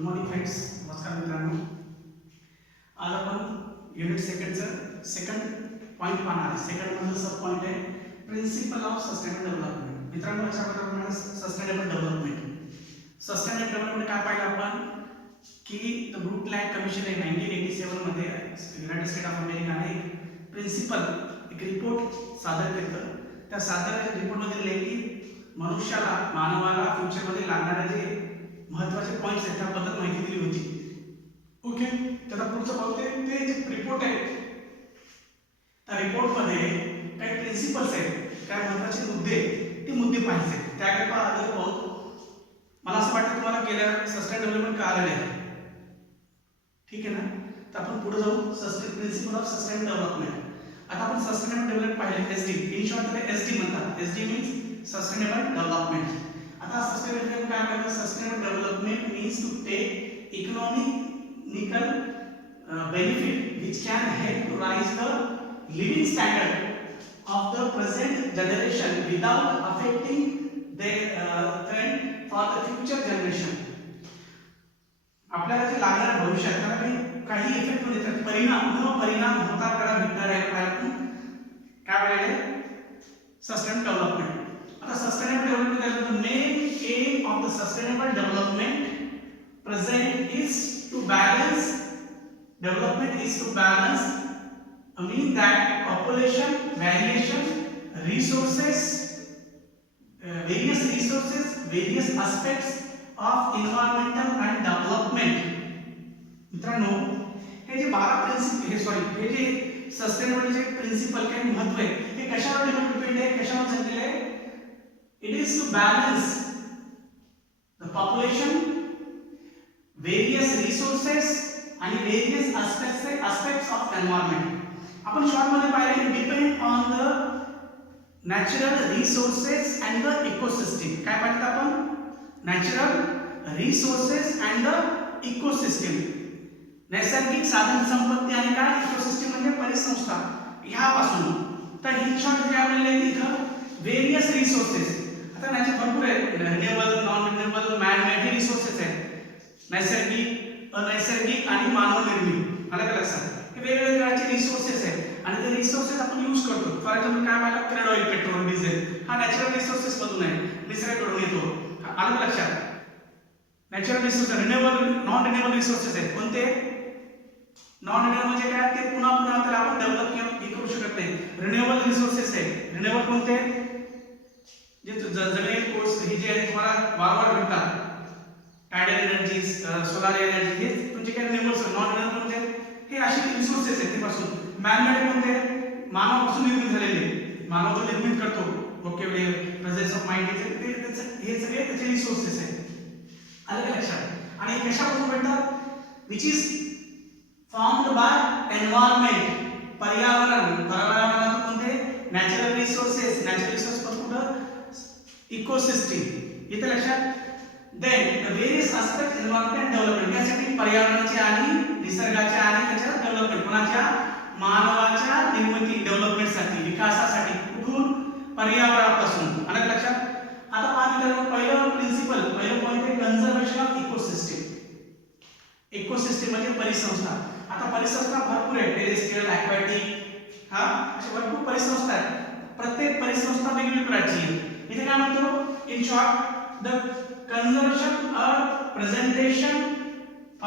Good morning friends. नमस्कार मित्रांनो. आज आपण युनिट सेकंडचं सेकंड पॉईंट पाहणार आहे. सेकंड म्हणजे सब पॉईंट आहे प्रिन्सिपल ऑफ सस्टेनेबल डेव्हलपमेंट. मित्रांनो याच्यामध्ये आपण सस्टेनेबल डेव्हलपमेंट काय पाहिलं आपण की द ब्रूट लँड कमिशन आहे 1987 मध्ये युनायटेड स्टेट ऑफ अमेरिकाने प्रिन्सिपल एक रिपोर्ट सादर केलं. त्या सादर रिपोर्टमध्ये लिहिले की मानवाला फ्युचरमध्ये लागणारे जे महत्त्वाचे पॉइंट्स आहेत त्याबद्दल माहिती दिली होती. ओके, त्याचा पुढचं पाहते ते जे रिपोर्ट आहे त्या रिपोर्टमध्ये काही प्रिन्सिपल्स आहेत, काही महत्त्वाचे मुद्दे ते मुद्दे पाहिजे. त्याकरता आदर पाहू. मला असं वाटतं तुम्हाला गेल्या सस्टेन डेव्हलपमेंट का आलेलं आहे. ठीक आहे ना, तर आपण पुढे जाऊ. Principle of sustain development. आता आपण सस्टेनेबल डेव्हलपमेंट पाहिले एसडी. इन शॉर्ट त्याला एसडी म्हणतात. SD means sustainable development. आता सस्टेनेबल डेव्हलपमेंट काय म्हणतात? Sustainable development means to take economical benefit which can help to raise the living standard of the present generation without affecting their trend for the future generation. आपल्याला जे लागणाऱ्या भविष्यात त्याला काही effect होत येतात, परिणाम होतात त्याला भेटणार आहे. काय पाहिजे? Sustainable development. आता sustainable development the main aim of the sustainable development present is to balance development is to balance mean that population variation resources various aspects of environmental and development. मित्रांनो हे जे 12 प्रिन्सिपल हे जे sustainable जे principal काही महत्त्व आहे हे कशावर डिपेंड आहे, कशावर चाललेलं आहे? It is to balance the population, various resources and various aspects of environment. आपण शॉर्ट मध्ये पाहिले depend on the natural resources and the ecosystem. काय पाहिलं आपण? Natural resources and the ecosystem. नैसर्गिक साधन संपत्ती आणि काय इकोसिस्टम म्हणजे परिसंस्था ह्यापासून. तर ही शॉर्ट काय म्हणले इथं व्हेरियस रिसोर्सेस. आता याचे भरपूर आहेत, renewable, non renewable, man made हे रिसोर्सेस आहेत. नैसर्गिक, अनैसर्गिक आणि मानव निर्मित. आलं का लक्षात? हे वेगवेगळे प्रकारचे रिसोर्सेस आहेत आणि ते रिसोर्सेस आपण यूज करतो. फॉर एक्झाम्पल काय पाहिलं? क्रूड ऑइल, पेट्रोल, डिझेल हा नॅचरल रिसोर्सेस मधून आहे, निसर्गाकडून येतो. आलं का लक्षात? Natural resources. Renewable, non renewable resources आहेत. कोणते? नॉन रिन्युएबल म्हणजे काय? ते पुन्हा त्याला आपण डेव्हलप करू शकत नाही. रिन्युएबल रिसोर्सेस आहेत. रिन्युएबल कोणते? जे जमिनीत कोर्स हे जे आहे तुम्हाला वारंवार भेटतात, टायडल एनर्जी, सोलार एनर्जी, हे तुमचे काय रिन्युएबल. नॉन रिन्युएबल म्हणजे हे असे रिसोर्सेस आहेत. ते पासून मॅनमेड कोणते? मानवापासून निर्मित झालेले, मानव जो निर्मित करतो व्होकॅब्युलरी, प्रेझेन्स ऑफ माइंड, हे सगळे त्याचे रिसोर्सेस आहेत. आलं का लक्षात? आणि हे कशापासून भेटतात? Which is formed by environment. पर्यावरणात कोणते? Natural resources. नॅचरल रिसोर्स पण कुठं? इकोसिस्टम. इथे लक्षात. Then various aspect environment development. यासाठी पर्यावरणाचे आणि निसर्गाचे आणि त्याच्या डेव्हलपमेंट कोणाच्या? मानवाच्या निर्मिती डेव्हलपमेंटसाठी, विकासासाठी. कुठून? पर्यावरणापासून. आलं लक्षात? आता पाहतो पहिलं प्रिन्सिपल, पहिलं पॉईंट आहे कन्झर्वेशन ऑफ इकोसिस्टम. इकोसिस्टम म्हणजे परिसंस्था. आता परिसंस्था भरपूर आहेत, टेरेस्ट्रियल, ॲक्वाटिक, हा अशा भरपूर परिसंस्था आहेत. प्रत्येक परिसंस्था वेगवेगळी प्रकारची आहे. इथे काय म्हणतो? In short the conservation or presentation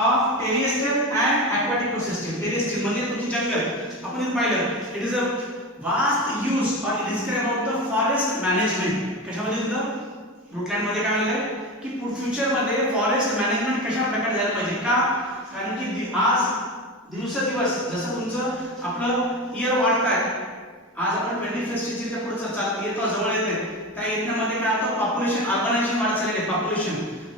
of terrestrial and aquatic ecosystem. Terrestrial म्हणजे तुमची जंगल. आपण इथे पाहिलं it is a vast use or it is about the forest management. कशामध्ये होतं? ब्रूटलँड मध्ये काय म्हणलं की फ्युचर मध्ये फॉरेस्ट मॅनेजमेंट कशा प्रकारे झालं पाहिजे. का? कारण की आज दिवसेंदिवस जसं तुमचं आपलं इयर वाढत आहे, आज आपण 21st सेंचुरीच्या पुढे येतो, जवळ येते. त्या येण्यामध्ये काय होतं? पॉप्युलेशन, अर्बनायझेशन वाढत चालले आहे.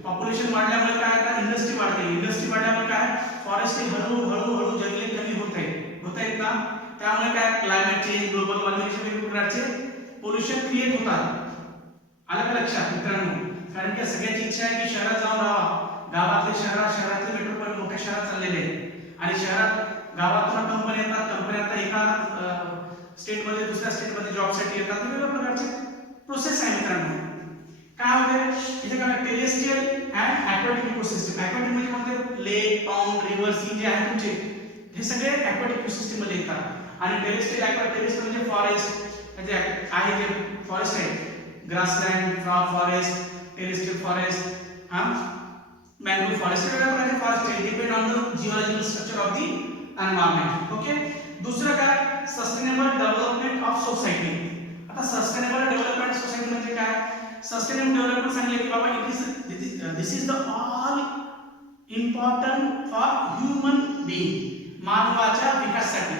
पॉप्युलेशन वाढल्यामुळे काय होतं? इंडस्ट्री वाढते. इंडस्ट्री वाढल्यामुळे काय? फॉरेस्ट हळूहळू जंगले कमी होत आहेत ना. त्यामुळे काय? क्लायमेट चेंज, ग्लोबल वॉर्मिंग अशा वेगवेगळ्या प्रकारचे पोल्युशन क्रिएट होतात. आलं का लक्षात मित्रांनो? कारण की सगळ्यांची इच्छा आहे की शहरात जाऊन राहावं. गावातले शहरातले मेट्रोपॉलिटन मोठ्या शहरात चाललेले आहेत आणि शहरात गावातून कंपन्या येतात. कंपन्या आता एका स्टेटमध्ये दुसऱ्या स्टेटमध्ये जॉबसाठी येतात. वेगवेगळ्या प्रकारचे प्रोसेस आहे मित्रांनो. काय होते? इथे काय? Terrestrial and aquatic ecosystem. Aquatic म्हणजे कोणते? पाउंड रिव्हर सी जे आहे तुमचे हे सगळे aquatic इकोसिस्टम मध्ये येतात. आणि टेरेस्ट्रियल टेरेस्ट्रियल म्हणजे फॉरेस्ट म्हणजे आहे जे फॉरेस्ट आहे grassland forest terrestrial forest mangrove forest वेगवेगळ्या प्रकारचे फॉरेस्ट आहे depend on the geological structure of the environment. Okay. दुसरं काय सस्टेनेबल डेव्हलपमेंट ऑफ सोसायटी. आता सस्टेनेबल डेव्हलपमेंट सोसायटी म्हणजे काय सस्टेनेबल डेव्हलपमेंट सांगले की बाबा this is the all important for human being मानवाच्या विकासासाठी.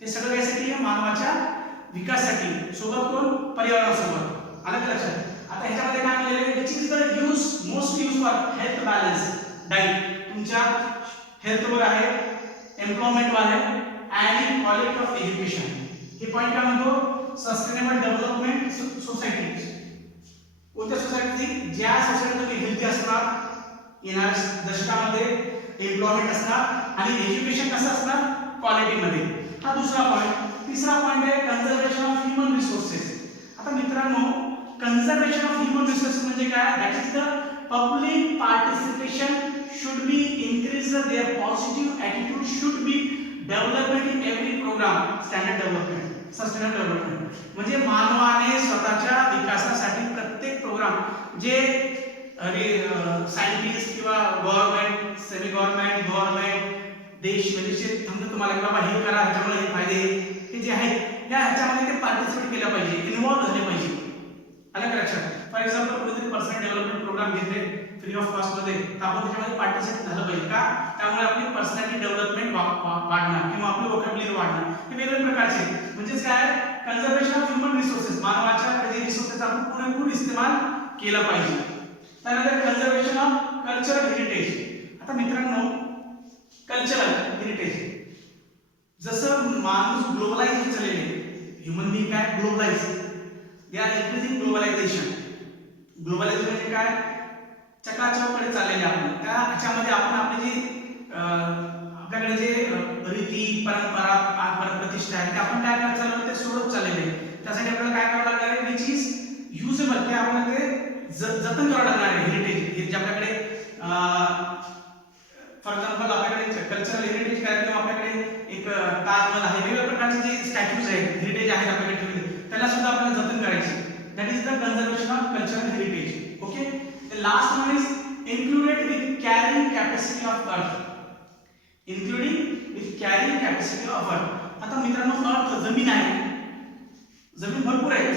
हे सगळं यासाठी आहे मानवाच्या विकासासाठी सोबत कोण पर्यावरणासोबत. आलं का लक्षात. आता ह्याच्यामध्ये काय म्हणलेलं आहे which is the use most use for health balance diet तुमच्या हेल्थवर आहे एम्प्लॉयमेंटवर आहे आणि क्वालिटी ऑफ एज्युकेशन. हे पॉईंट काय म्हणतो सस्टेनेबल डेव्हलपमेंट सोसायटी. कोणत्या सोसायटी ज्या सोसायटीमध्ये हेल्थी असणार येणाऱ्या दशकामध्ये एम्प्लॉयमेंट असणार आणि एज्युकेशन कसं असणार क्वालिटीमध्ये. हा दुसरा पॉईंट. तिसरा पॉईंट आहे कन्झर्वेशन ऑफ ह्युमन रिसोर्सेस. आता मित्रांनो कन्झर्वेशन ऑफ ह्युमन रिसोर्सेस म्हणजे काय that is the public participation should be increase their positive attitude should be development in every program standard development sustainable development म्हणजे मानवाने स्वतःच्या विकासासाठी प्रत्येक प्रोग्राम जे सायंटिस्ट किंवा गव्हर्नमेंट सेमी गव्हर्नमेंट देश विदेशी समजा तुम्हाला की बाबा हे करा ह्याच्यामुळे हे फायदे हे जे आहेत या ह्याच्यामध्ये ते पार्टिसिपेट केलं पाहिजे इन्व्हॉल्व झाले पाहिजे. आलं का लक्षात. फॉर एक्झाम्पल कोणीतरी पर्सनल डेव्हलपमेंट प्रोग्राम घेते फ्री ऑफ कॉस्ट मध्ये तर आपण त्याच्यामध्ये पार्टिसिपेट झालं पाहिजे का त्यामुळे आपली पर्सनॅलिटी डेव्हलपमेंट वाढणार किंवा आपली वोकॅब्युलरी वाढणार. हे वेगवेगळ्या प्रकारचे म्हणजे काय कन्झर्वेशन ऑफ ह्युमन रिसोर्सेस मानवाच्या जे रिसोर्सेस आपण पुरेपूर इस्तेमाल केला पाहिजे. त्यानंतर कन्झर्वेशन ऑफ कल्चरल हेरिटेज. आता मित्रांनो कल्चरल हेरिटेज जसं माणूस ग्लोबलाइज होत चाललेले ह्युमन बीइंग काय globalize they are increasing globalization. Globalization म्हणजे काय चकाचौकडे चाललेले आपण त्या ह्याच्यामध्ये आपण आपली जी आपल्याकडे जे रीती परंपरा प्रतिष्ठा आहे ते आपण काय करत चाललो ते सोडत चाललेले. त्यासाठी आपल्याला काय करावं लागणार आहे विच इज युजेबल ते आपण ते जतन करावं लागणार आहे. हेरिटेज हे जे आपल्याकडे फॉर एक्झाम्पल आपल्याकडे कल्चरल हेरिटेज कार्यक्रम आपल्याकडे एक ताजमहल आहे वेगवेगळ्या प्रकारचे जे स्टॅच्यूज आहेत हेरिटेज आहेत आपल्याकडे ठेवले त्याला सुद्धा आपल्याला जतन करायचे. That is the conservation of cultural heritage. Okay. The last one is included with carrying capacity of earth. including with carrying capacity of earth. आता मित्रांनो अर्थ जमीन आहे जमीन भरपूर आहे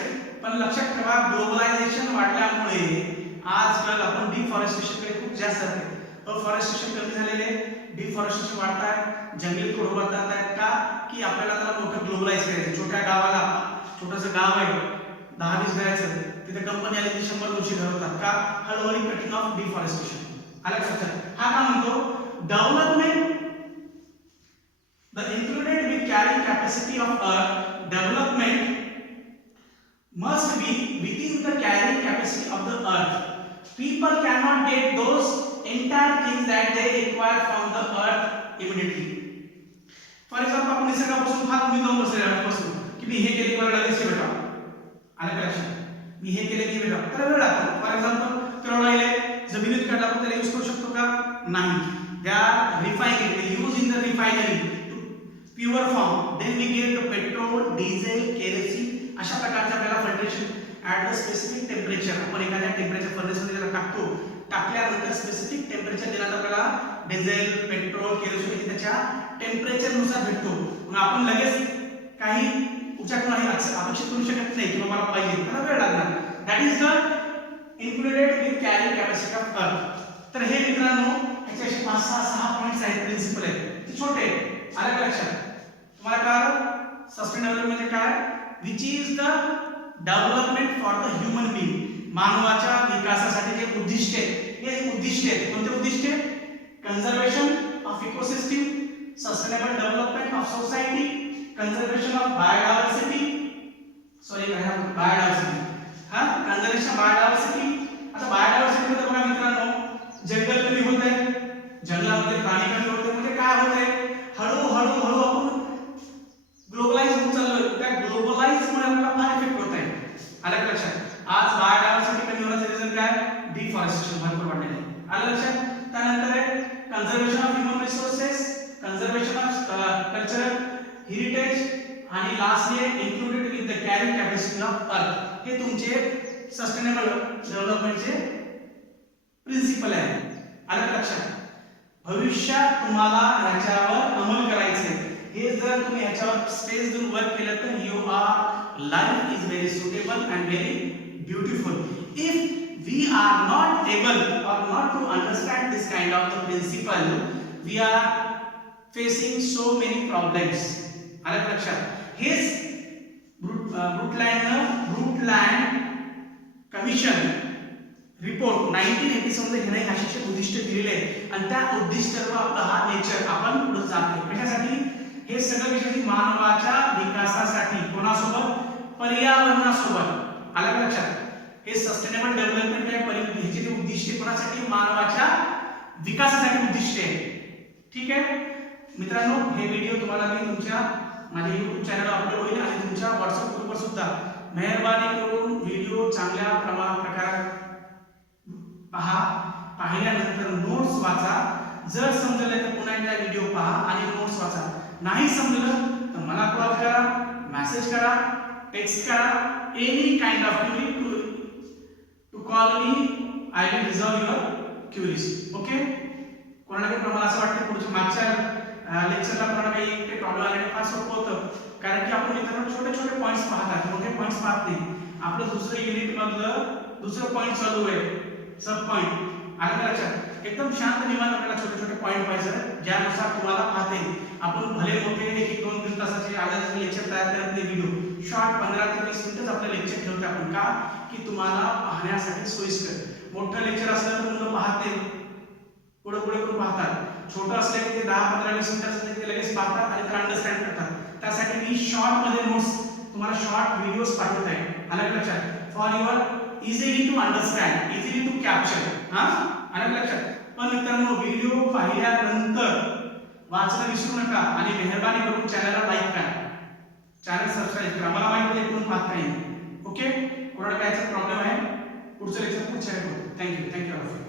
पण लक्षात ठेवा ग्लोबलायझेशन वाढल्यामुळे आजकाल आपण डिफॉरेस्टेशन कडे खूप जास्त जाते. अफॉरेस्टेशन कमी झालेले डिफॉरेस्टेशन वाढत आहे जंगली तोड होत आहेत का की आपल्याला त्याला मोठं ग्लोबलाइज करायचं. छोट्या गावाला छोटंसं गाव आहे 10-20 घराचं तिथे कंपनी आली की 100-200 घर होतात का हळूहळू कटिंग ऑफ डिफॉरेस्टेशन. आलं लक्षात. हा काय म्हणतो development the included with carrying capacity of अर्थ development must be within the carrying capacity of the earth. People cannot get those entire things that they require from the earth immediately. For example आपण निसर्गापासून फार उमेद जाऊन बसलेलो की मी हे केले मला लगेच भेटा. आलं का लक्षात. मी हे केले की भेटा तर वेळ लागतो. फॉर एक्झाम्पल पेट्रोल जमिनीत काढला आपण त्याला यूज करू शकतो का नाही. त्या refining they use in the refinery to pure form then we get the petrol diesel kerosene अशा प्रकारच्या आपल्याला filtration at the specific temperature आपण एखाद्या टेम्परेचर फर्नेसमध्ये त्याला टाकतो टाकल्यानंतर स्पेसिफिक टेम्परेचर देण्यात आपल्याला डिझेल पेट्रोल केरोसिन हे त्याच्या टेम्परेचर नुसार भेटतो. मग आपण लगेच काही उच्चाटन नाही अपेक्षित करू शकत नाही किंवा मला पाहिजे त्याला वेळ लागणार. That is the included with carrying capacity of अर्थ. तर हे मित्रांनो याचे असे 5-6 पॉइंट्स आहेत प्रिन्सिपल आहेत ते छोटे आहेत. आलं का लक्षात. तुम्हाला कळलं सस्टेनेबल म्हणजे काय which is the development for the human being मानवाच्या विकासासाठी जे उद्दिष्ट आहेत हे उद्दिष्ट आहेत. कोणते उद्दिष्ट conservation of ecosystem sustainable development of society conservation of biodiversity conservation biodiversity. आता बायोडायव्हर्सिटी मध्ये बघा मित्रांनो जंगल कमी होत आहे जंगलामध्ये प्राणी कमी होते म्हणजे काय होत आहे हळूहळू आपण ग्लोबलाइज होत चाललोय. त्या ग्लोबलाइज मुळे आपल्याला फार इफेक्ट होत आहे. आलं लक्षात. आज बायोडायव्हर्सिटी कमी होण्याचं रिझन काय डिफॉरेस्टेशन भरपूर वाढलेलं आहे. आलं लक्षात. त्यानंतर conservation of human resources, conservation of cultural heritage आणि lastly included with the carrying capacity of Earth. हे तुमचे सस्टेनेबल डेव्हलपमेंटचे प्रिन्सिपल आहे. आलं लक्षात? भविष्यात तुम्हाला याच्यावर अंमल करायचे. हे जर तुम्ही याच्यावर स्टेज देऊन वर्क केलं तर you our life is very suitable and very beautiful. If we are not able or not to understand this kind of the principle, we are facing so many problems. आलं लक्षात? हेच ब्रुटलँड commission report 1987 मध्ये ह्याने अशी उद्दिष्ट दिलेले आहे आणि त्या उद्दिष्टावर आपला हा नेचर आपण पुढे जातो. कशासाठी? हे सगळं विषय मानवाच्या विकासासाठी. कोणासोबत? पर्यावरणासोबत. आलं लक्षात? हे सस्टेनेबल डेव्हलपमेंट ह्याची जी उद्दिष्टे कोणासाठी? मानवाच्या विकासासाठी उद्दिष्टे आहे. ठीक आहे मित्रांनो, हे व्हिडिओ तुम्हाला मी तुमच्या माझ्या YouTube चॅनलवर अपलोड होईल आणि तुमच्या WhatsApp ग्रुपवर सुद्धा. मेहरबानी करून व्हिडिओ चांगल्या प्रकारात पहा. पाहिल्यानंतर नोट्स वाचा. जर समजलं तर पुन्हा एकदा व्हिडिओ पहा आणि नोट्स वाचा. नाही समजलं तर मला कॉल करा, मेसेज करा, टेक्स्ट करा. Any kind of to call me. I will resolve your queries. Okay. कोणाला काही प्रमाण असं वाटतं पुढच्या मागच्या लेक्चरला कोणाला काही प्रॉब्लेम आले फार सोपं होतं, कारण की आपण मित्रांनो छोटे छोटे पॉईंट्स पाहतात, मोठे पॉईंट्स पाहत नाही. आपलं दुसरं युनिट मधलं दुसरं पॉईंट चालू आहे, सब पॉईंट. आलं लक्षात? एकदम शांत निवांत आपल्याला छोटे छोटे पॉईंट पाहिजे ज्यानुसार तुम्हाला पाहता येईल. आपण भले मोठे 1-2 तासाचे आधारित लेक्चर तयार करत नाही. व्हिडिओ शॉर्ट 15 ते 20 मिनिटच आपलं लेक्चर ठेवतो आपण. का? की तुम्हाला पाहण्यासाठी सोयीस्कर. मोठं लेक्चर असलं तर मुलं पाहत नाही, पुढे पुढे करून पाहतात. छोटं असलं की ते 10-15-20 मिनिटं असले ते लगेच पाहतात आणि ते अंडरस्टँड करतात. त्यासाठी मी शॉर्ट मध्ये नोट्स तुम्हाला शॉर्ट व्हिडिओज पाठवत आहे. आलं लक्षात? For your easily to understand, easily to capture. हा, आलं लक्षात? पण मित्रांनो, व्हिडिओ पाहिल्यानंतर वाचणं विसरू नका आणि मेहरबानी करून चॅनलला लाईक करा, चॅनल सबस्क्राईब करा. मला माहिती आहे कोण पाहत नाही. ओके. कोणाला कायचा प्रॉब्लेम आहे पुढचं लेक्चर पुढच्या. थँक्यू.